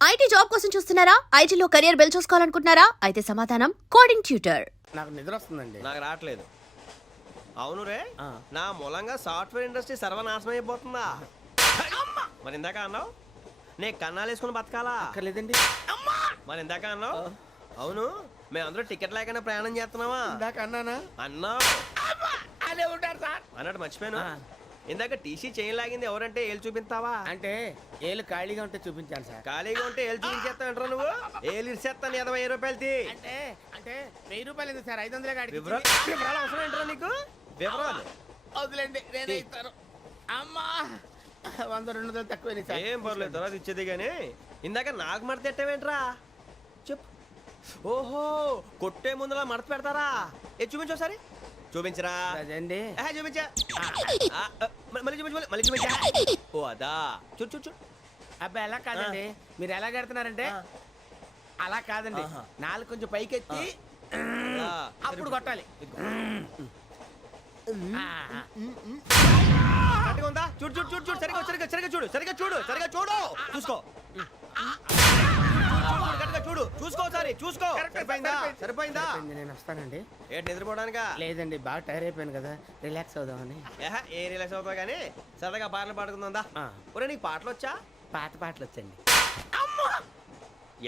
IT job కోసం చూస్తున్నారా? ఐటీలో కెరియర్ బిల్డ్ చూసుకోవాలనుకుంటున్నారా? అయితే సమాధానం కోడింగ్ ట్యూటర్. నాకు నిద్ర వస్తుందండి. నాకు రావట్లేదు. అవును రే, నా మూలంగా సాఫ్ట్వేర్ ఇండస్ట్రీ సర్వనాశనం అయిపోతుందా? మరి ఇందాక అన్నావు నే కన్నాలు వేసుకుని బతకాలా? అక్కర్లేదండి. మరి ఇందాక అన్నావు అవును మేమందరూ టికెట్ లేకుండా ప్రయాణం చేస్తున్నావా? ఇందాక అన్నానా? అన్నావు. అదే ఉంటారు సార్ అన్నట్టు మర్చిపోయాను. ఇందాక టీసీ చేయి లాగింది ఎవరంటే ఏళ్ళు చూపిస్తావా? అంటే ఏళ్ళు ఖాళీగా ఉంటే చూపించాలి సార్. ఖాళీగా ఉంటే ఏళ్ళు చూపించేస్తావు నువ్వు. ఏళ్ళు ఇచ్చేస్తాను 20 రూపాయలు తీ. అంటే అంటే 1000 రూపాయలు ఎందుకు సార్? 500 కాడికి వివరాలు అవసరం ఏంట్రా నీకు? వివరాలు వదిలేండి, నేనే ఇస్తాను. అమ్మా 100-200 తక్కువ సార్. ఏం పర్లేదు, తర్వాత ఇచ్చేది. కానీ ఇందాక నాకు మడత ఎట్టవేంట్రా చెప్పు. ఓహో, కొట్టే ముందులా మడత పెడతారా? ఏ చూపించు ఒకసారి. చూపించరా? అదండి. చూపించా. మళ్ళీ చూపించు, మళ్ళీ చూపించా. ఓ అదా, చూడు చూడు చూడు. అబ్బాయి ఎలా కాదండి, మీరు ఎలా కడుతున్నారంటే అలా కాదండి. నాలుగు కొంచెం పైకెత్తి అప్పుడు కొట్టాలి. కరెక్ట్గా ఉందా? చూడు చూడు చూడు చూడు. సరిగా సరిగా సరిగా చూడు, సరిగా చూడు, సరిగా చూడు. చూసుకో కరెక్ట్గా చూడు, చూసుకో ఒకసారి చూసుకో. సరిపోయిందా? సరిపోయిందా? నేను వస్తానండి. ఏంటి నిద్రపోవడానికా? లేదండి, బాగా టైర్ అయిపోయాను కదా, రిలాక్స్ అవుదామని. ఏ రిలాక్స్ అవుతావు కానీ సరదాగా పాటలు పాడుకుందా? ఒరే నీకు పాటలు వచ్చా? పాత పాటలు వచ్చండి.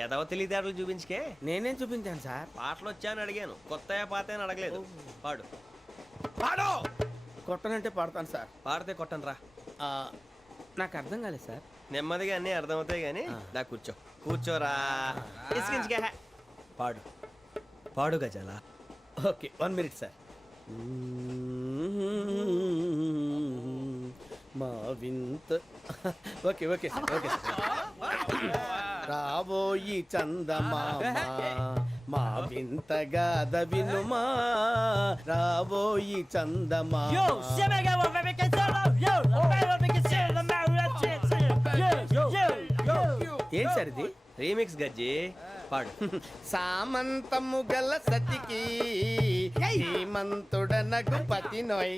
ఎదవ తెలివితేటలు చూపించుకే. నేనేం చూపించాను సార్? పాటలు వచ్చా అని అడిగాను, కొత్త పాత అని అడగలేదు. పాడు పాడు. కొట్టనంటే పాడతాను సార్. పాడితే కొట్టను రా. నాకు అర్థం కాలేదు సార్. నెమ్మదిగా అన్నీ అర్థమవుతాయి కానీ దా కూర్చో. కూర్చోరా. ఇసుకించుకే. పాడు పాడు గజాల. Okay, 1 minute sir. మా వింత. Okay okay sir, okay sir. రాబోయి చందమామ మా వింతగా దవినుమా, రాబోయి చందమామ. ఏంటి సార్ ఇది? రీమిక్స్ గజ్జి. పాడు. సామంతము గల సతికి హేమంతుడనగు పతి నోయ్.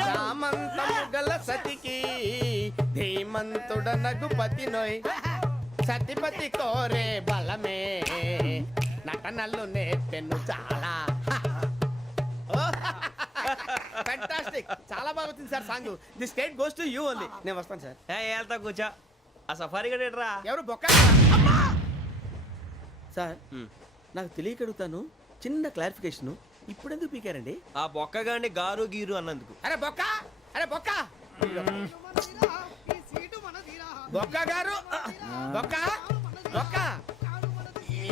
సామంతము గల సతికి ధీమంతుడనగు పతి నోయ్. సతిపతి కోరే బలమే నటనలు నేర్పెను చాలా. ఫ్యాంటాస్టిక్, చాలా బాగా వచ్చింది sir song. The state goes to you only. నేను వస్తాను సార్. వెళ్తా కూర్చో. ఆ సఫారీ గడేట్రా. ఎవరు బొక్క సార్? నాకు తెలియక అడుగుతాను, చిన్న క్లారిఫికేషన్. ఇప్పుడు ఎందుకు పీకారండి? ఆ బొక్కగాండి గారు గీరు అన్నందుకు. అరే బొక్క, అరే బొక్క, బొక్క గారు, బొక్క బొక్క.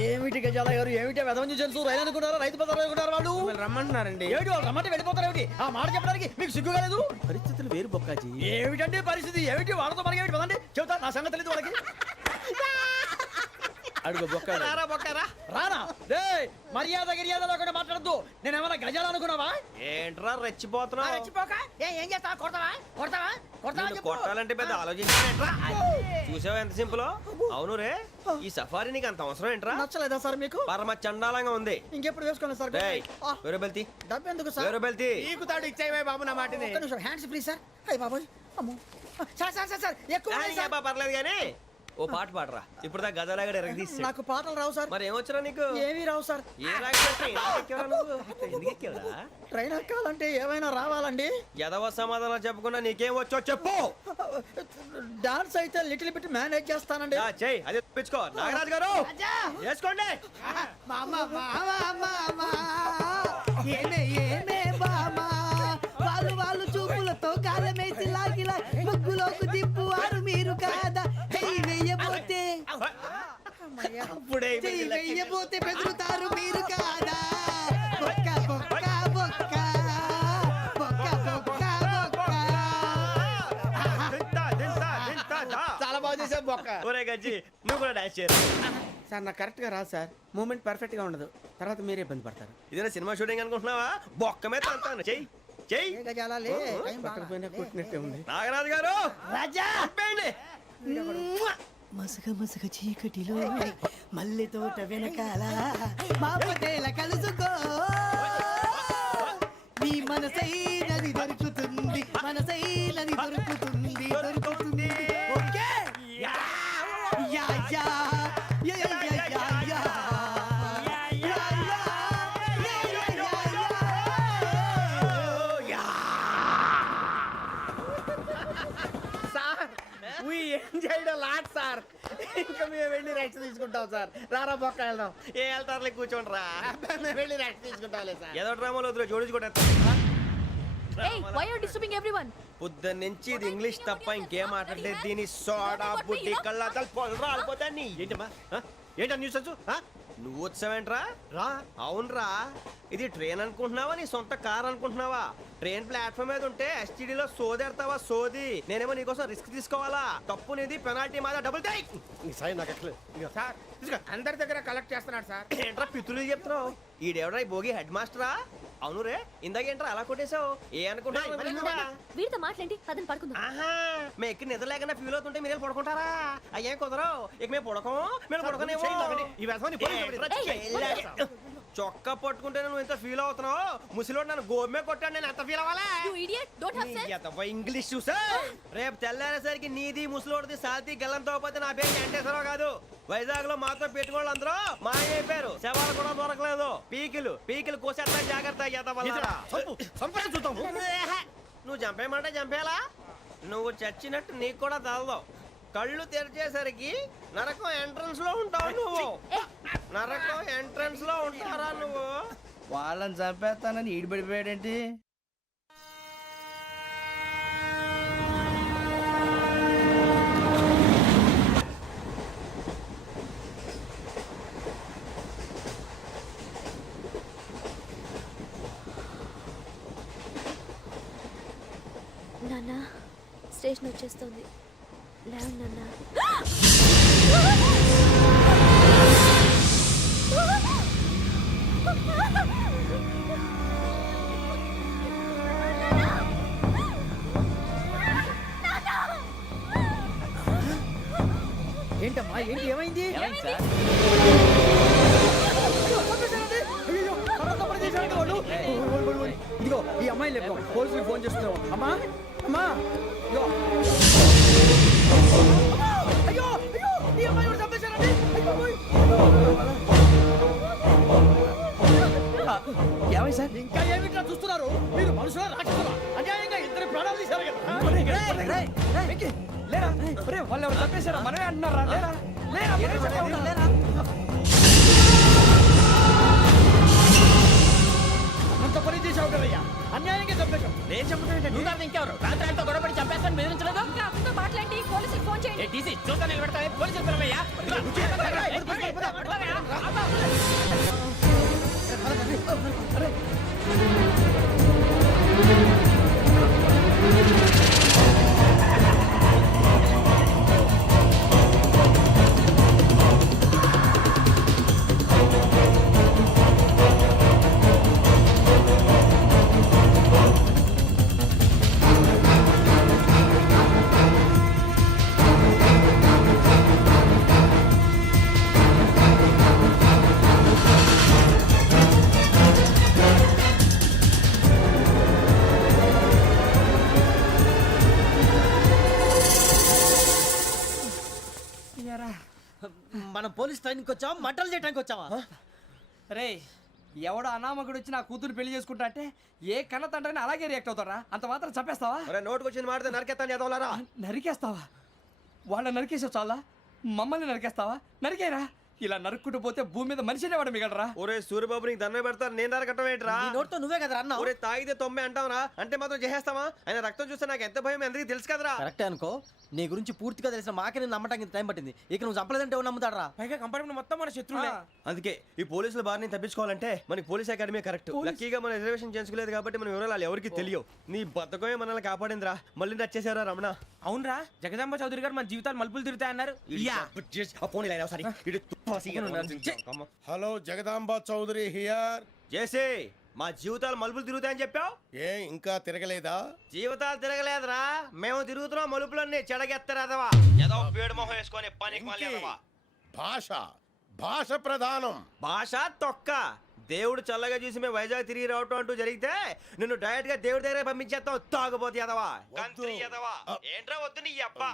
ఏమిటి గజాల గారు, ఏమిటి వెదవం చూసారు? రైలు అనుకున్నారా? రైతు బజార్ అనుకున్నారు వాళ్ళు. రమ్మంటున్నారండి. ఏమిటి వాళ్ళు రమ్మంటే వెళ్ళిపోతారు? ఏమిటి ఆ మాట చెప్పడానికి మీకు సిగ్గు కాలేదు? పరిస్థితులు వేరు బొక్కాజీ. ఏమిటండి పరిస్థితి? ఏమిటి వాళ్ళతో మనకి ఏమిటి? పదండి చెబుతా, నా సంగతి తెలియదు వాళ్ళకి. అడుగు బొక్క. రారా బొక్కరా. రానా రే, మర్యాద గిర్యాద లేకుండా మాట్లాడద్దు. నేను ఏమన్నా గజాలు అనుకున్నావా? ఏంట్రా రెచ్చిపోతున్నావు? ఏం చేస్తావా? కొడతావా? కొడతావా? కొడతావా? నిన్ను కొట్టాలంటే పెద్ద ఆలోచించానేంట్రా. చూసావా ఎంత సింపుల్? అవును రే, ఈ సఫారీ నీకు అంత అవసరం ఏంట్రా? నచ్చలేదా సార్ మీకు? పరమ చండాలంగా ఉంది. ఇంకెప్పుడు వేసుకోండి సార్. వేరే బెల్తి. డబ్బు ఎందుకు సార్? వేరే బెల్తి. నీకు తాడు ఇచ్చాయి బాబు నా మాటని. Hands free sir. అయ్య బాబోయ్, అమ్మో సార్ సార్ సార్ సార్ ఎక్కువ ఉన్నాయి సార్. పర్లేదు కానీ ఓ పాట పాడరా. ఇప్పుడు దా గదలాగడ ఎరగదీసి. నాకు పాటలు రావు సార్. మరి ఏమొచ్చరా నీకు? ఏమీ రావు సార్. ఏ రాకెవరా? ట్రైన్ ఎక్కాలంటే ఏమైనా రావాలండి. ఎదవ సమాధానం చెప్పకుండా నీకేం వచ్చో చెప్పు. డాన్స్ అయితే లిటిల్ బిట్ మేనేజ్ చేస్తానండి. చెయ్యి, అది తెప్పించుకో. నాగరాజు గారు వేసుకోండి. వాళ్ళు చూపులతో కాలమేసి లాగిలా ముగ్గులోకి దిప్పువారు మీరు కాదా? వెయ్యబోతే బెదురుతారు మీరు కాదా? బొక్క బొక్క బొక్క బొక్క బొక్క బొక్క. చాలా బాగా చేసావు బొక్క. ఒరే గజ్జి, నువ్వు కూడా డాన్స్ చేయరు సార్. నాకు కరెక్ట్ గా రాదు సార్. మూమెంట్ పర్ఫెక్ట్ గా ఉండదు, తర్వాత మీరే ఇబ్బంది పడతారు. ఇదేనా సినిమా షూటింగ్ అనుకుంటున్నావా? బొక్క మీద తంతాను. చెయ్యి చెయ్యి. పక్కన కొట్టినట్టే ఉంది. నాగరాజు గారు రాజా చెప్పండి. మసగ మసగ చీకటిలో మల్లె తోట వెనకాల మా పటేల కలుసుకో. నీ మనసైనది దొరుకుతుంది మనసైనది దొరుకుతుంది దొరుకుతుంది okay yeah yeah yeah yeah yeah yeah yeah yeah sir we enjoyed a lot sir. ఇంకా మేము వెళ్ళి రెస్ట్ తీసుకుంటాం సార్. రారా బొక్క వెళ్దాం. ఏ వెళ్తారులే కూర్చోండి రా. మేము వెళ్ళి రెస్ట్ తీసుకుంటాంలే సార్. ఏదో డ్రామాలో వద్దు జోడించుకుంటా. Hey, why are you disturbing everyone? పొద్దున్న నుంచి ఇది ఇంగ్లీష్ తప్ప ఇంకేం మాట్లాడలేదు. దీని సోడా బుద్ధి కళ్ళ పొలం రాలిపోతాన్ని. ఏంటమ్మా ఏంటా న్యూస్ వచ్చు? నువ్వు వచ్చావేంట్రా? రా. అవునరా, ఇది ట్రైన్ అనుకుంటున్నావా నీ సొంత కార్ అనుకుంటున్నావా? ట్రైన్ ప్లాట్ఫామ్ మీద ఉంటే ఎస్టీడీలో సోదేడతావా సోది. నేనేమో నీకోసం రిస్క్ తీసుకోవాలా? తప్పు నీది, పెనాల్టీ మాదా, డబుల్ టై. సాయి నాకు ఎక్కలేదు సార్ తీసుకో. అందరి దగ్గర కలెక్ట్ చేస్తున్నాడు సార్. ఏంట్రా పితులు చెప్తున్నావు? ఈడెవడ్రా ఈ భోగి హెడ్ మాస్టరా? అవును రే, ఇందాకేంట్రా అలా కొట్టేశావు? ఏ అనుకుంటున్నావు? వీరితో మాట్లాడి పదని పడుకుందాం. ఆహా, మేము ఎక్కి నిద్ర లేకుండా ఫీల్ అవుతుంటే మీరే పడుకుంటారా? అయ్యేం కుదరవు. ఇక మేము పడకం, మేము పడుకునేమో. ఈ వ్యసనాన్ని చొక్కా పట్టుకుంటే నువ్వు ఎంత ఫీల్ అవుతున్నావు? ముసలివాడు నన్ను గోమే కొట్టాడు, నేను ఎంత ఫీల్ అవ్వాలా? You idiot, don't have sense. English చూసా? రేపు తెల్లారేసరికి నీది ముసలోడిది సాల్తీ గల్లంతో పోతే నా పేరు వెంకటేశ్వరరావు కాదు. వైజాగ్ లో మాతో పెట్టుకోళ్ళు అందరూ మాయైపోయారు. శవాలు కూడా దొరకలేదు. పీకిలు కోసేస్తా, జాగ్రత్త. నువ్వు చంపేయమంటే చంపేలా? నువ్వు చచ్చినట్టు నీకు కూడా తగదు. కళ్ళు తెరిచేసరికి నరకం ఎంట్రన్స్ లో ఉంటావు నువ్వు. నరకం ఎంట్రన్స్ లో ఉంటారా నువ్వు? వాళ్ళని చంపేస్తానని ఈడిపడిపోయాడేంటి? నాన్న స్టేషన్ వచ్చేస్తుంది. లేవు నాన్న. ఏంటమ్మా ఏంటి ఏమైంది? ఇదిగో ఈ అమ్మాయి లేపు పోలీసులకు ఫోన్ చేస్తున్నావు. అమ్మా అమ్మా ఇదిగో. అయ్యో అయ్యో ఈ అమ్మాయి కూడా చంపేశారండి. ఏమై సార్? ఇంకా ఏమిట్లా చూస్తున్నారు? మీరు మనుషుల రాక్షసులా? అన్యాయంగా ఇద్దరు ప్రాణాలు తీశారు కదా. లేరా వాళ్ళు ఎవరు చంపేశారా? మనమే అంటున్నారా? లేరా అంత పని చేసావు కదయ్యా, అన్యాయంగా చంపేశావు. నేను చెప్పడం నువ్వు కాదు ఇంకెవరు? రాత్రి ఆయనతో గొడవపడి చంపేస్తాను బెదిరించలేదు. ఇంకా అతనితో మాట్లాడి పోలీసులకు ఫోన్ చేయండి. టీసీ చూస్తా నిలబెడతా. పోలీసులు పిలవయ్యా. మనం పోలీస్ ట్రైనింగ్కి వచ్చావా మంటలు చేయడానికి వచ్చావా? రే ఎవడో అనామకుడు వచ్చి నా కూతురు పెళ్లి చేసుకుంటా అంటే ఏ కన్న తండ్రిని అలాగే రియాక్ట్ అవుతారా? అంత మాత్రం చంపేస్తావా? నోటుకు వచ్చింది మాడితే నరకెత్తాను చదవాలరా. నరికేస్తావా? వాళ్ళని నరికేసావు చాలా, మమ్మల్ని నరికేస్తావా? నరికేరా. ఇలా నరుక్కుంటూ పోతే భూమి మీద మనిషినే వాడు మిగలరా. ఒరే సూర్యబాబు నీకు దండ పెడతాను, నేను నరకటం ఏంట్రా? నోటితో నువ్వే కదా అన్నా. ఒరే తాగితే 90 అంటావరా? అంటే మాత్రం చేసేస్తావా? ఆయన రక్తం చూస్తే నాకు ఎంత భయం అందరికీ తెలుసు కదరా. కరెక్టే అనుకో. నీ గురించి పూర్తిగా తెలిసిన మాకే నేను నమ్మటానికి టైం పట్టింది. ఇక నువ్వు చంపలేదంటే ఎవరు నమ్ముతాడరా? పైగా కంపార్ట్మెంట్ మొత్తం మన శత్రువులే. అందుకే ఈ పోలీసుల బారిని తప్పించుకోవాలంటే మనకి పోలీస్ అకాడమీ కరెక్ట్. లక్కీగా మనం రిజర్వేషన్ చేసుకోలేదు కాబట్టి మన వివరాలు ఎవరికి తెలియవు. నీ బతకమే మనల్ని కాపాడిందిరా. మళ్ళీ వచ్చేసారా రమణ? అవునరా, జగదాంబ చౌదరి గారు మన జీవితాలు మలుపులు తిరుగుతాయన్నారు. Hello Jagadamba Chowdary here. చేసే మా జీవితాలు మలుపులు తిరుగుతాయని చెప్పావు. ఏ ఇంకా తిరగలేదా? జీవితాలు తిరగలేదురా, మేము తిరుగుతున్నాం మలుపులన్నీ. చెడగెత్తరాదవా ఏదో పేడు మొహం వేసుకొని పనికి మళ్ళీ భాష భాష ప్రధానం. భాష తొక్క దేవుడు చల్లగా చూసి మేము వైజాగ్ తిరిగి రావటం అంటూ జరిగితే నిన్ను డైరెక్ట్ గా దేవుడి దగ్గర పంపించేస్తాం. తాగబోతు ఎదవా, కంత్రి ఎదవా. ఏంట్రా వద్దు నీ అబ్బా.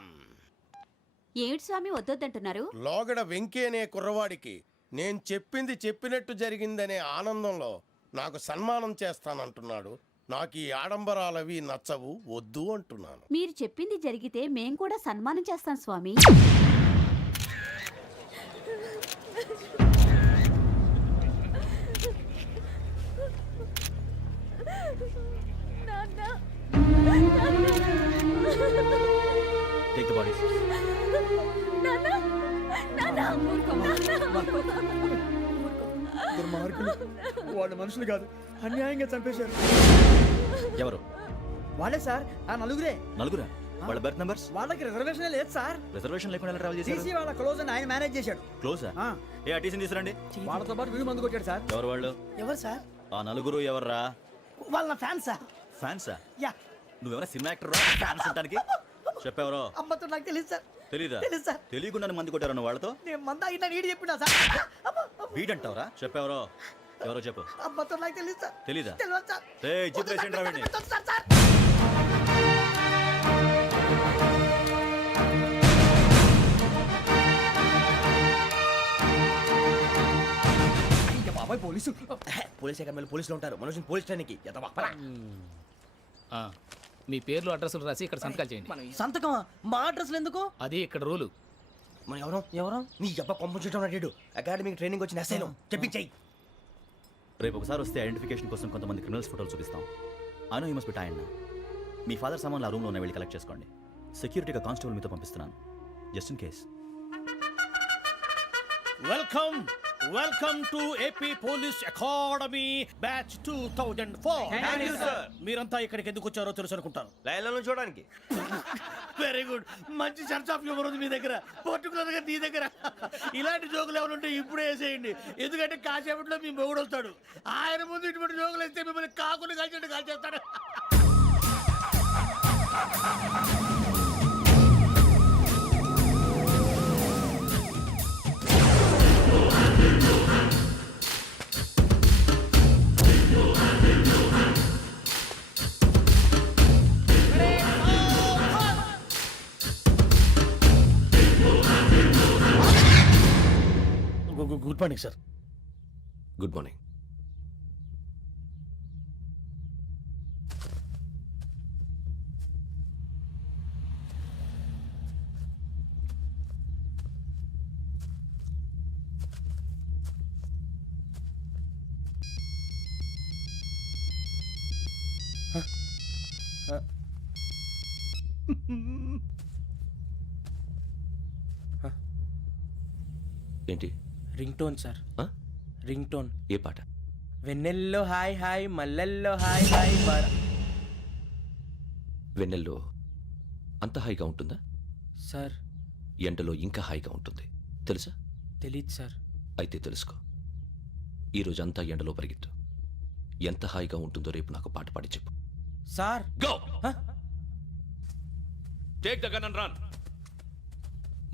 ఏమిటి స్వామి వద్దొద్దంటున్నారు? లోగడ వెంకీ అనే కుర్రవాడికి నేను చెప్పింది చెప్పినట్టు జరిగిందనే ఆనందంలో నాకు సన్మానం చేస్తానంటున్నాడు. నాకు ఈ ఆడంబరాలవి నచ్చవు, వద్దు అంటున్నాను. మీరు చెప్పింది జరిగితే మేం కూడా సన్మానం చేస్తాం స్వామి. Take the bodies. దుర్మార్గులు, వాళ్ళు మనుషులు కాదు, అన్యాయంగా చంపేశారు. ఎవరు? వాళ్ళే సార్, ఆ నలుగురే. నలుగురా? వాళ్ళ బర్త్ నంబర్స్? వాళ్ళకి రిజర్వేషన్ లేదు సార్. రిజర్వేషన్ లేకుండా ఎలా ట్రావెల్ చేశారు? టీసీ వాళ్ళ క్లోజ్ అని ఆయన మేనేజ్ చేశాడు. క్లోజా? ఆ. ఏ ఆ టీసీని తీసుకురండి. వాళ్ళతో పాటు వీడు మందు కొట్టాడు సార్. ఎవరు వాళ్ళు? ఎవరు సార్? ఆ నలుగురు ఎవర్రా? వాళ్ళ నా ఫ్యాన్ సార్. ఫ్యాన్సా? యా. నువ్వెవరా సినిమా యాక్టర్ రా ఫ్యాన్స్ అంటానికి? చెప్పెవరో? అమ్మతో నాకు తెలియదు సార్. తెలీదా? తెలీదు సార్. తెలియకుండా మంది కొట్టారన్న వాళ్ళతో? నేను మంద అయినా నీడి చెప్పినా సార్. వీడంటావరా? చెప్పెవరో? ఎవరో చెప్పు. అమ్మతో నాకు తెలియదు సార్. తెలీదా? తెలియదు సార్. ఏయ్ జీప్ రేస్ ఏంట్రా వీడిని? వద్దు సార్, సార్. ఇంకా బాబాయ్ పోలీసు. పోలీస్ అకాడమీలో పోలీసులు ఉంటారు, మనుషులు పోలీస్ స్టేషన్కి ఎదవా. మీ పేర్లు అడ్రస్లు రాసి ఇక్కడ సంతకాలు చేయండి. సంతకమా? మా అడ్రస్లు ఎందుకు? అది ఇక్కడ రూలు. మనం ఎవరు ఎవరు? నీ అబ్బా పంపించడం అడిగాడు. అకాడమిక్ ట్రైనింగ్ వచ్చిన అసైలం చెప్పించాయి. రేపు ఒకసారి వస్తే ఐడెంటిఫికేషన్ కోసం కొంతమంది క్రిమినల్స్ ఫోటోలు చూపిస్తాం. I know you must be tired now. Me father సామాన్లు ఆ రూమ్లో ఉన్న వెళ్ళి కలెక్ట్ చేసుకోండి. సెక్యూరిటీగా కానిస్టేబుల్ మీతో పంపిస్తున్నాను, just in case. Welcome to AP police academy batch 2004. మీరంతా ఇక్కడికి ఎందుకు వచ్చారో తెలుసు అనుకుంటాను. లైన్లో చూడడానికి. వెరీ గుడ్, మంచి సెన్స్ ఆఫ్ హ్యూమర్ ఉంది మీ దగ్గర, పర్టికులర్ గా నీ దగ్గర. ఇలాంటి జోకులు ఏమైనా ఉంటే ఇప్పుడే వేసేయండి, ఎందుకంటే కాసేపట్లో మీ మొగుడు వస్తాడు. ఆయన ముందు ఇటువంటి జోకులు వేస్తే మిమ్మల్ని కాకుని కాల్చేట్టు కాల్చేస్తాడు. Good morning sir. Good morning. ఏంటి? Ring tone sir. Ring tone. ఏ పాట? వెన్నెల్లో హాయ్ హాయ్, మల్లెల్లో హాయ్ హాయ్. వెన్నెల్లో అంత హాయిగా ఉంటుందా సార్? ఎండలో ఇంకా హాయిగా ఉంటుంది తెలుసా? తెలీదు సార్. అయితే తెలుసుకో. ఈరోజు అంతా ఎండలో పరిగెత్తు. ఎంత హాయిగా ఉంటుందో రేపు నాకు పాట పాడి చెప్పు. Sir go take the gun and run.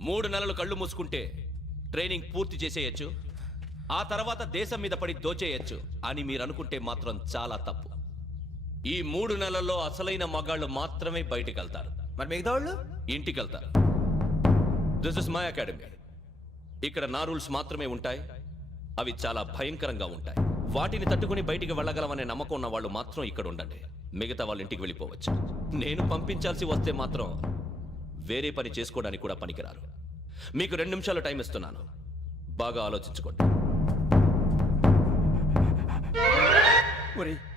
3 నెలలు కళ్ళు మూసుకుంటే ట్రైనింగ్ పూర్తి చేసేయచ్చు, ఆ తర్వాత దేశం మీద పడి దోచేయచ్చు అని మీరు అనుకుంటే మాత్రం చాలా తప్పు. ఈ 3 నెలల్లో అసలైన మగాళ్ళు మాత్రమే బయటికి వెళ్తారు. మరి మిగతా వాళ్ళు ఇంటికి వెళ్తారు. This is my academy. ఇక్కడ నా రూల్స్ మాత్రమే ఉంటాయి. అవి చాలా భయంకరంగా ఉంటాయి. వాటిని తట్టుకుని బయటికి వెళ్ళగలమనే నమ్మకం ఉన్న వాళ్ళు మాత్రం ఇక్కడ ఉండండి. మిగతా వాళ్ళు ఇంటికి వెళ్ళిపోవచ్చు. నేను పంపించాల్సి వస్తే మాత్రం వేరే పని చేసుకోవడానికి కూడా పనికిరారు. మీకు 2 నిమిషాలు టైం ఇస్తున్నాను, బాగా ఆలోచించుకోండి.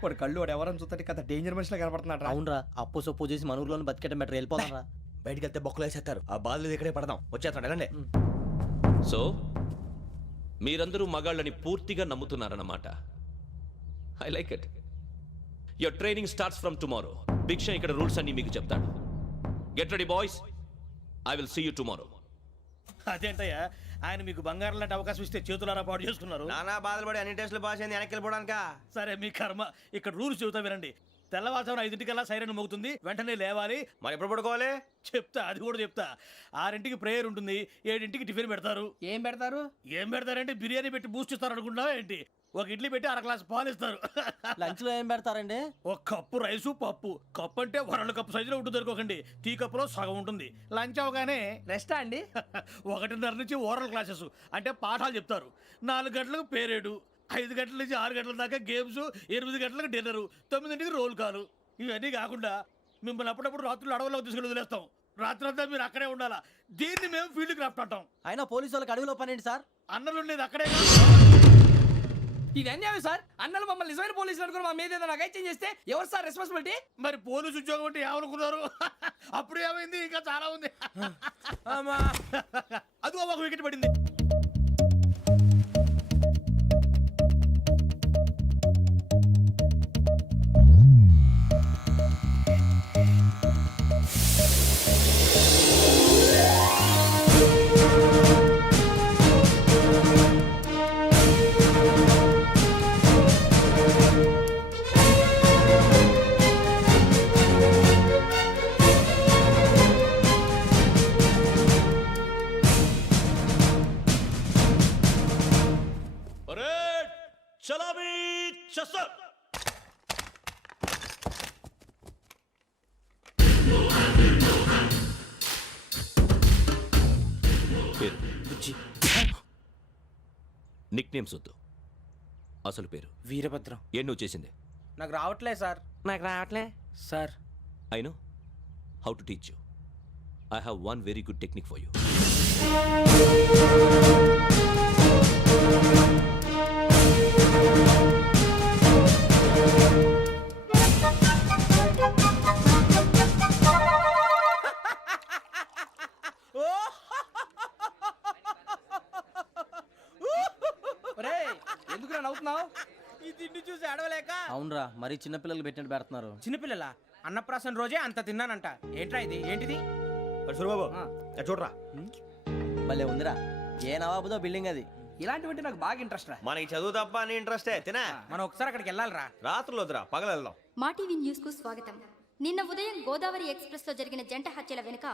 వాడు కళ్ళు వాడు ఎవరని చూస్తే కదా డేంజర్ మనిషిలో కనపడుతున్నాడు. అవునరా, అప్పు సొప్పు చేసి మన ఊర్లో బతికేయడం బెటర్. వెళ్ళిపోతారా? బయటికి వెళ్తే బొక్కలు వేసేస్తారు. ఆ బాధలు ఇక్కడే పడదాం. వచ్చేస్తాడు వెళ్ళండి. సో మీరందరూ మగాళ్ళని పూర్తిగా నమ్ముతున్నారన్నమాట. I like it. Your training starts from tomorrow. Bhiksha ఇక్కడ రూల్స్ అన్ని మీకు చెప్తాడు. Get ready boys, I will see you tomorrow. అదేంటయ్యా, ఆయన మీకు బంగారం లాంటి అవకాశం ఇస్తే చేతులారా పాటు చేసుకున్నారు. నానా బాధలు పడి అన్ని టెస్టులు పాస్ అయింది, వెనక్కి వెళ్ళిపోవడానికా? సరే మీ కర్మ. ఇక్కడ రూల్స్ చెబుతా వినండి. తెల్లవారుజామున 5 సైరన్ మోగుతుంది, వెంటనే లేవాలి. మరి ఎప్పుడు పడుకోవాలి? చెప్తా, అది కూడా చెప్తా. 6 ప్రేయర్ ఉంటుంది, 7 టిఫిన్ పెడతారు. ఏం పెడతారు? ఏం పెడతారంటే బిర్యానీ పెట్టి బూస్ట్ ఇస్తారు అనుకుంటున్నావా ఏంటి? ఒక ఇడ్లీ పెట్టి అర గ్లాస్ పాలు ఇస్తారు. లంచ్ లో ఏం పెడతారండి? ఒక కప్పు రైసు పప్పు. కప్పు అంటే 2 కప్పు సైజులో ఉంటుంది అనుకోకండి. టీ కప్పులో సగం ఉంటుంది. లంచ్ అవగానే రెస్టా అండి? 1:30 నుంచి ఓరల్ క్లాసెస్ అంటే పాఠాలు చెప్తారు. 4 గంటలకు పేరేడు, 5 గంటల నుంచి 6 గంటల దాకా గేమ్స్, 8 గంటలకు డిన్నరు, 9ంటికి రోల్ కాలు. ఇవన్నీ కాకుండా మిమ్మల్ని అప్పుడప్పుడు రాత్రులు అడవుల్లో తీసుకెళ్ళి వదిలేస్తాం. రాత్రంతా మీరు అక్కడే ఉండాలా. దీన్ని మేము ఫీల్డ్ క్రాఫ్ట్ అంటాం. అయినా పోలీసు వాళ్ళకి అడవిలో పని ఏంటి సార్? అన్నలు ఉండేది అక్కడే. ఇది అన్యాయం సార్. అన్నలు మమ్మల్ని నిజమైన పోలీసులు అనుకుని మా మీద ఏదైనా చేంజ్ చేస్తే ఎవరు సార్ రెస్పాన్సిబిలిటీ? మరి పోలీసు ఉద్యోగం అంటే ఏమనుకున్నారు? అప్పుడు ఏమైంది, ఇంకా చాలా ఉంది. అది ఒక వికెట్ పడింది. చలామీ చసర్. పేరు నిక్ నేమ్స్ వద్దు, అసలు పేరు. వీరభద్రం. ఏం నువ్వు చేసింది? నాకు రావట్లే సార్. నాకు రావట్లే sir. I know how to teach you. I have one very good technique for you. ఎందుకు నవ్వుతున్నావు? ఈ తిండి చూసి అడవలేక. అవునరా, మరి చిన్నపిల్లలు పెట్టినట్టు పెడుతున్నారు. చిన్నపిల్లల అన్నప్రాసన రోజే అంత తిన్నానంట. ఏంట్రా ఇది? ఏంటిది? సూరిబాబు చూడరా. భలే ఉందిరా. ఏ నవాబుదో బిల్డింగ్ అది. ఇలాంటివంటే నాకు బాగా ఇంట్రెస్ట్ రా. మనకి చదువు తప్ప అని ఇంట్రెస్టే. తినా మనం ఒకసారి అక్కడికి వెళ్ళాలిరా. రాత్రులు వద్దురా, పగలు వెళ్దాం. మా టీవీ న్యూస్ కు స్వాగతం. నిన్న ఉదయం గోదావరి ఎక్స్ప్రెస్ లో జరిగిన జంట హత్యల వెనుక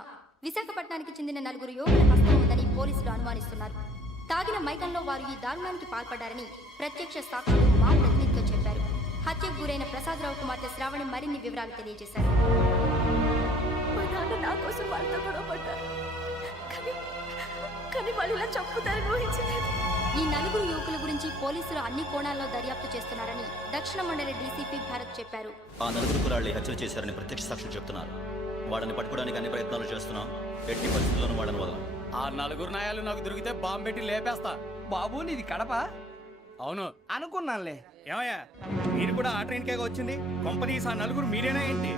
విశాఖపట్నానికి చెందిన 4 యువకుల హస్తం ఉందని పోలీసులు అనుమానిస్తున్నారు. తాగిన మైకంలో వారు ఈ దారుణానికి పాల్పడ్డారని ప్రత్యక్ష సాక్షులు మా ప్రతినిధితో చెప్పారు. హత్యకు గురైన ప్రసాదరావు కుమార్తె శ్రావణి మరిన్ని వివరాలు తెలియజేశారు. ఈ 4 యువకుల గురించి పోలీసులు అన్ని కోణాల్లో దర్యాప్తు చేస్తున్నారని దక్షిణ మండలి డీసీపీ భరత్ చెప్పారు. ఆ 4 కురాళ్ళు హత్యలు చేశారని ప్రత్యక్ష సాక్షులు చెప్తున్నారు. వాళ్ళని పట్టుకోవడానికి అన్ని ప్రయత్నాలు చేస్తున్నాం. ఎట్టి పరిస్థితుల్లోనూ వాళ్ళని వదలం. ఆ 4 నాయాలు నాకు దొరికితే బాంబు పెట్టి లేపేస్తా. బాబు నీది కడప? అవును అనుకున్నానులే. ఏమయ్యా, మీరు కూడా ఆ ట్రైన్ కేగా వచ్చింది? కంపెనీస్ ఆ 4 మీరేనా ఏంటి?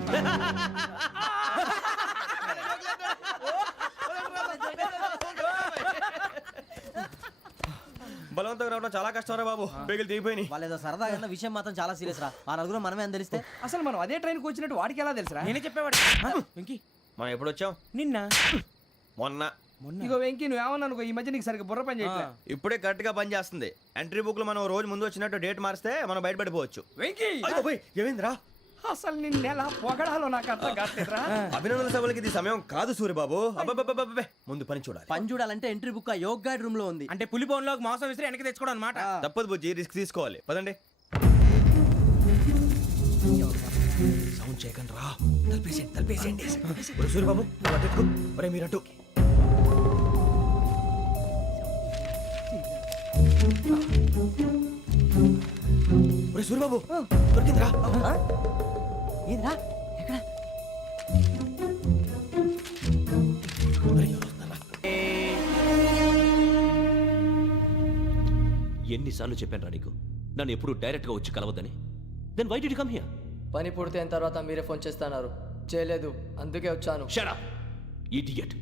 బలవంతంగా రావడం చాలా కష్టం రా బాబు. బేగులు దిగిపోయినాయి. వాళ్ళేదో సరదాగా విషయం మాత్రం చాలా సీరియస్ రా. ఆ 4 మనమే అని తెలిస్తే అసలు మనం అదే ట్రైన్కి వచ్చినట్టు వాడికి ఎలా తెలుసురా? నేనే చెప్పేవాడు. వెంకీ, మనం ఎప్పుడు వచ్చాం? నిన్న మొన్న. ఇగో వెంకీ, నువ్వేమన్నా అనుకో, ఈ మధ్య నీకు సరిగ్గా బుర్ర పని చేయట్లే. ఇప్పుడే కరెక్ట్ గా పని చేస్తుంది. ఎంట్రీ బుక్ లో మనం రోజు ముందు వచ్చినట్టు డేట్ మారిస్తే మనం బయటపడిపోవచ్చు. వెంకీ, ఏమైందిరా? అసలు నిన్నెలా పొగడాలో నాకు అర్థం కాట్లేదురా. అభినందన సభలకి ఇది సమయం కాదు సూర్యబాబు. అబ్బబ్బబ్బబ్బబ్బే, ముందు పని చూడాలి. పని చూడాలంటే ఎంట్రీ బుక్ ఆ యోగ్ గైడ్ రూమ్ లో ఉంది. అంటే పులి బోన్లోకి మాంసం విసిరి వెనక్కి తెచ్చుకోవడం అనమాట. తప్పదు బుజ్జి, రిస్క్ తీసుకోవాలి. పదండి. సౌండ్ చేయకండి రా. తలపేసేయండి. సూర్యబాబు ఒరే మీరట్టు. ఒరే సూర్యబాబు, దొరికిందిరా. ఏంద్రా? ఎక్కడ? ఎన్నిసార్లు చెప్పాను రా నీకు, నన్ను ఎప్పుడు డైరెక్ట్ గా వచ్చి కలవద్దని? Then why did you come here? పని పూర్తయిన తర్వాత మీరే ఫోన్ చేస్తున్నారు. చేయలేదు, అందుకే వచ్చాను. Shut up idiot.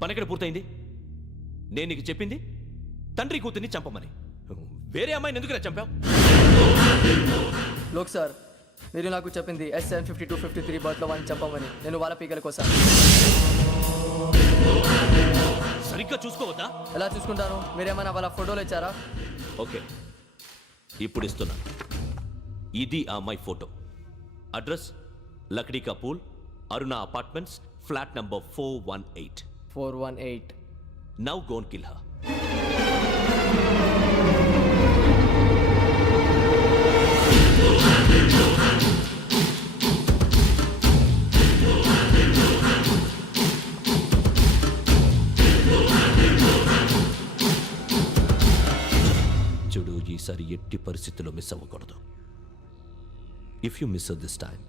పని ఎక్కడ పూర్తయింది? నేను నీకు చెప్పింది తండ్రి కూతుర్ని చంపమని. వేరే అమ్మాయిని ఎందుకు చంపావు? లోక్ సార్, మీరు నాకు చెప్పింది SN 5253 బర్త్లో వాడిని చంపమని. నేను వాళ్ళ పీకల కోసం. సరిగ్గా చూసుకోవద్దా? ఎలా చూసుకుంటాను? మీరేమైనా వాళ్ళ ఫోటోలు ఇచ్చారా? ఓకే, ఇప్పుడు ఇస్తున్నా. ఇది ఆ అమ్మాయి photo. Address Lakdi pool, Aruna apartments, flat number 418. 418. Now go and kill her. ఈసారి ఎట్టి పరిస్థితుల్లో మిస్ అవ్వకూడదు. If you miss this time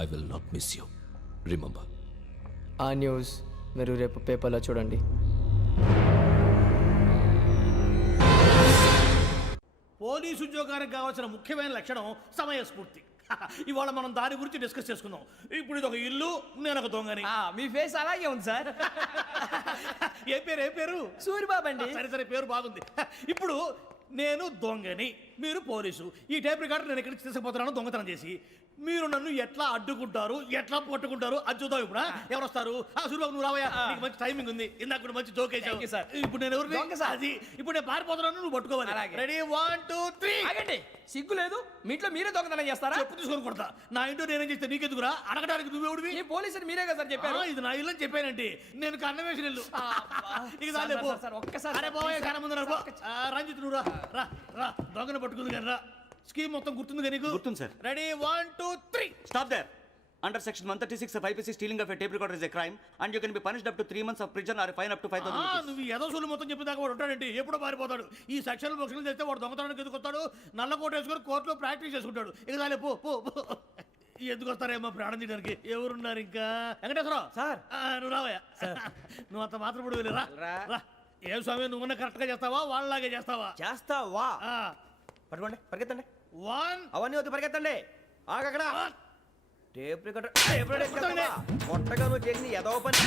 I will not miss you. Remember. ఆ న్యూస్ మీరు రేపు పేపర్లో చూడండి. పోలీసు ఉద్యోగానికి కావాల్సిన ముఖ్యమైన లక్షణం సమయస్ఫూర్తి. ఇవాళ మనం దాని గురించి డిస్కస్ చేసుకుందాం. ఇప్పుడు ఇది ఒక ఇల్లు, నేను ఒక దొంగని. మీ ఫేస్ అలాగే ఉంది సార్. ఏ పేరు? సూరిబాబు అండి. సరే పేరు బాగుంది. ఇప్పుడు నేను దొంగని, మీరు పోలీసు. ఈ టైప్ రికార్డు నేను ఎక్కడికి తీసుకుపోతున్నాను దొంగతనం చేసి. మీరు నన్ను ఎట్లా అడ్డుకుంటారు, ఎట్లా పట్టుకుంటారు అది చూద్దాం. ఇప్పుడు ఎవరు వస్తారు? సూరిబాబు నువ్వు రావయ్యా, నీకు మంచి టైమింగ్ ఉంది. ఇందాక కూడా మంచి జోక్ వేసావు సార్. ఇప్పుడు నేను ఎవరు? అది ఇప్పుడు నేను పారిపోతున్నాను, నువ్వు పట్టుకోవాలి. రెడీ 1 2 3. ఆగండి, సిగ్గు లేదు? మీ ఇంట్లో మీరే దొంగతనం చేస్తారా? చెప్పు తీసుకొని కొడతా. నా ఇంట్లో నేనేం చేస్తే నీకెందుకురా? అడగడానికి నువ్వెవడివి? ఈ పోలీసులు మీరే కదా సార్ చెప్పారు. ఇది నా ఇల్లు అని చెప్పానండి. నేను కన్న వేసిన ఇల్లు. ఇక చాలే పో. ఒక్కసారి అరే బాబాయ్ చాలా ముందు రంజిత్ నువ్వు రా దొంగను పట్టుకుంది కానీ రా. స్కీమ్ మొత్తం గుర్తుంది కానీ నీకు? గుర్తుంది sir. Ready 1 2 3. Stop there. Under section 136 of IPC, stealing of a tape recorder is a crime and you can be punished up to 3 months of prison or a fine up to 5,000 rupees. నువ్వు ఏదో సూలు మొత్తం చెప్పేదాకా వాడు ఉంటాడండి. ఎప్పుడో పారిపోతాడు. ఈ section బొక్షన్లు చేస్తే వాడు దొంగతనానికి ఎందుకు వస్తాడు? నల్ల కోట వేసుకొని కోర్టులో ప్రాక్టీస్ చేసుకుంటాడు. ఇక చాలే పో. ఎందుకు వస్తారేమో ప్రాణం తీయడానికి. ఎవరున్నారు ఇంకా? వెంకటేశ్వరరావు సార్, నువ్వు రావయ్యా. నువ్వు అంత మాత్రం ఇప్పుడు వెళ్ళి రా. ఏం స్వామి, నువ్వు కరెక్ట్ గా చేస్తావా వాళ్ళలాగే చేస్తావా? చేస్తావా? పట్టుకోండి, పరిగెత్తండి. 1 అవన్నీ వద్దు, పరిగెత్తండి. ఆగక్కడ టేప్ రికార్డర్ కొట్టగా నువ్వు చేసింది ఏదో పని.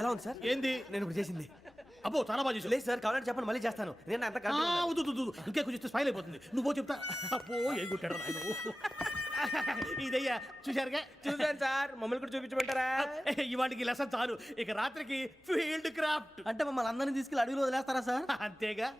ఎలా ఉంది సార్? ఏంది నేను ఇప్పుడు చేసింది? అబ్బో చాలా బాగా చేసావు. లేదు సార్, కావాలంటే చెప్పండి, మళ్ళీ చేస్తాను. నేను అంత ఇంకే కొంచెం స్మైల్ అయిపోతుంది. నువ్వు చెప్తా. అబ్బో ఏ గుట్టాడు ఆయన. ఇదయ్యా చూశారుగా? చూసాను సార్. మమ్మల్ని కూడా చూపించమంటారా? ఇవాటికి లెసన్ చాలు. ఇక రాత్రికి ఫీల్డ్ క్రాఫ్ట్. అంటే మమ్మల్ని అందరినీ తీసుకెళ్ళి అడవిలో వదిలేస్తారా సార్? అంతేగా.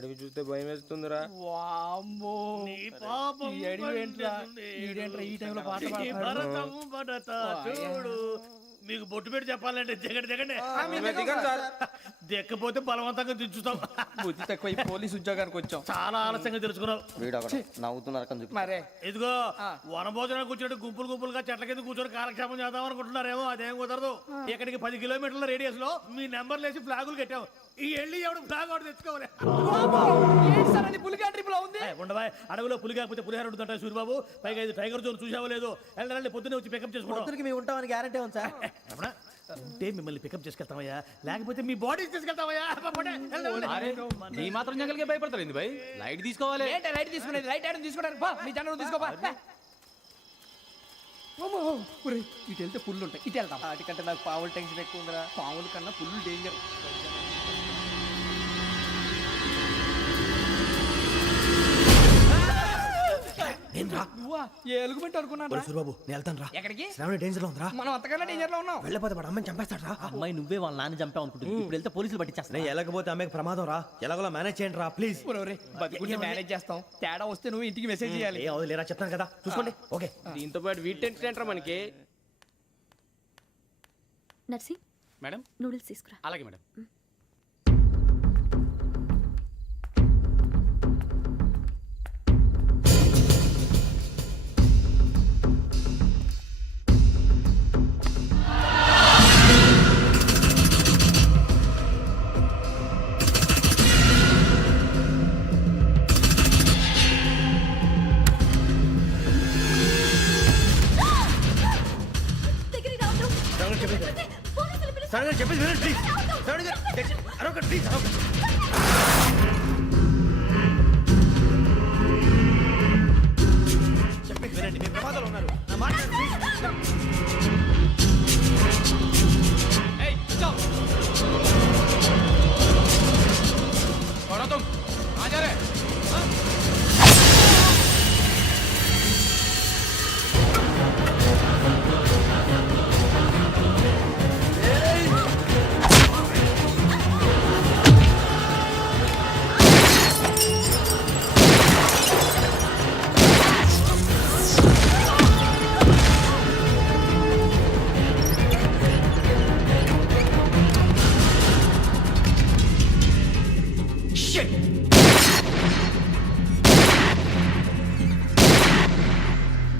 అడవి చూస్తే భయం వేస్తుందిరా. వామ్మో, నీ పాపం ఈ అడవి ఏంట్రా? ఈడేంట్రా ఈ టైంలో పాట పాడుతున్నాడు? భరతం భరత చూడు. మీకు బొట్టు పెట్టి చెప్పాలంటే దిగండి. దిక్కపోతే బలవంతంగా దించుతాం. బుద్ధి తక్కువ. ఈ పోలీస్ ఉద్యోగానికి వచ్చాం. చాలా ఆలస్యంగా తెలుసుకున్నావు. మరే ఇదిగో వనభోజనానికి కూర్చోండి. గుంపులుగా చెట్ల కింద కూర్చొని కాలక్షేపం చేద్దాం అనుకుంటున్నారేమో. అదేం కుదరదు. ఇక్కడికి 10 కిలోమీటర్ల రేడియస్ లో మీ నెంబర్లు వేసి ఫ్లాగులు కట్టాం. ఈ వెళ్ళి ఎవడు ఫ్లాగ్ ఆర్డర్ తెచ్చుకోవాలి. పులిగా ట్రిప్ లో ఉంది. ఉండవా, అడవిలో పులి కాకపోతే పులిహార ఉంటుంట సూరిబాబు. పైగా ఇది టైగర్ జోన్ చూసావో లేదో. వెళ్ళండి, పొద్దున్నే వచ్చి పికప్ చేసుకుంటాం. మేము ఉంటామని గ్యారంటీ ఉంది సార్. అంటే మిమ్మల్ని పికప్ చేసుకెళ్తామయ్యా, లేకపోతే మీ బాడీ తీసుకెళ్తామయ్యా. నీ మాత్రం జంగల్కే భయపడతారు ఏంది భయ్? లైట్ తీసుకోవాలి. లైట్ తీసుకునేది లైట్ ఆడని తీసుకోవడానికి మీ జనం తీసుకోపా. ఇటు వెళ్తే పుల్లు ఉంటాయి, ఇటు వెళ్తాం. వాటికంటే నాకు పావులు టెన్షన్ ఎక్కువ ఉందిరా. పావుల కన్నా పుల్లు డేంజర్. ఎలుగుబెట్టి అనుకున్నాను. సూరిబాబు నేను వెళ్తాను రా. ఎక్కడికి? శ్రావణి డేంజర్ లో ఉందిరా. మనం అంతకన్నా డేంజర్ లో ఉన్నాం. వెళ్ళపోతే వాడు అమ్మాయిని చంపేస్తాడు రా. అమ్మాయి నువ్వే వాళ్ళ నాన్న చంపావు అనుకుంటుంది. ఇప్పుడు వెళ్తే పోలీసులు పట్టించేస్తా. నేను వెళ్ళకపోతే అమ్మాయికి ప్రమాదం రా. ఎలాగోలా మేనేజ్ చేయండి రా ప్లీజ్. బతుకుంటే మేనేజ్ చేస్తాం. తేడా వస్తే నువ్వు ఇంటికి మెసేజ్ చేయాలి. ఏ లేరా చెప్తాను కదా, చూసుకోండి. ఓకే. దీంతో పాటు వీటి ఏంట్రా మనకి? నర్సి మేడం నూడిల్స్ తీసుకురా. అలాగే మేడం. చెప్పేసి వినండి ప్లీజ్. శ్రావణి గారు అరొకటి ప్లీజ్. చెప్పేసి వినండి, మీరు ప్రమాదాలు ఉన్నారు. నా మాట ప్లీజ్. ఇడియట్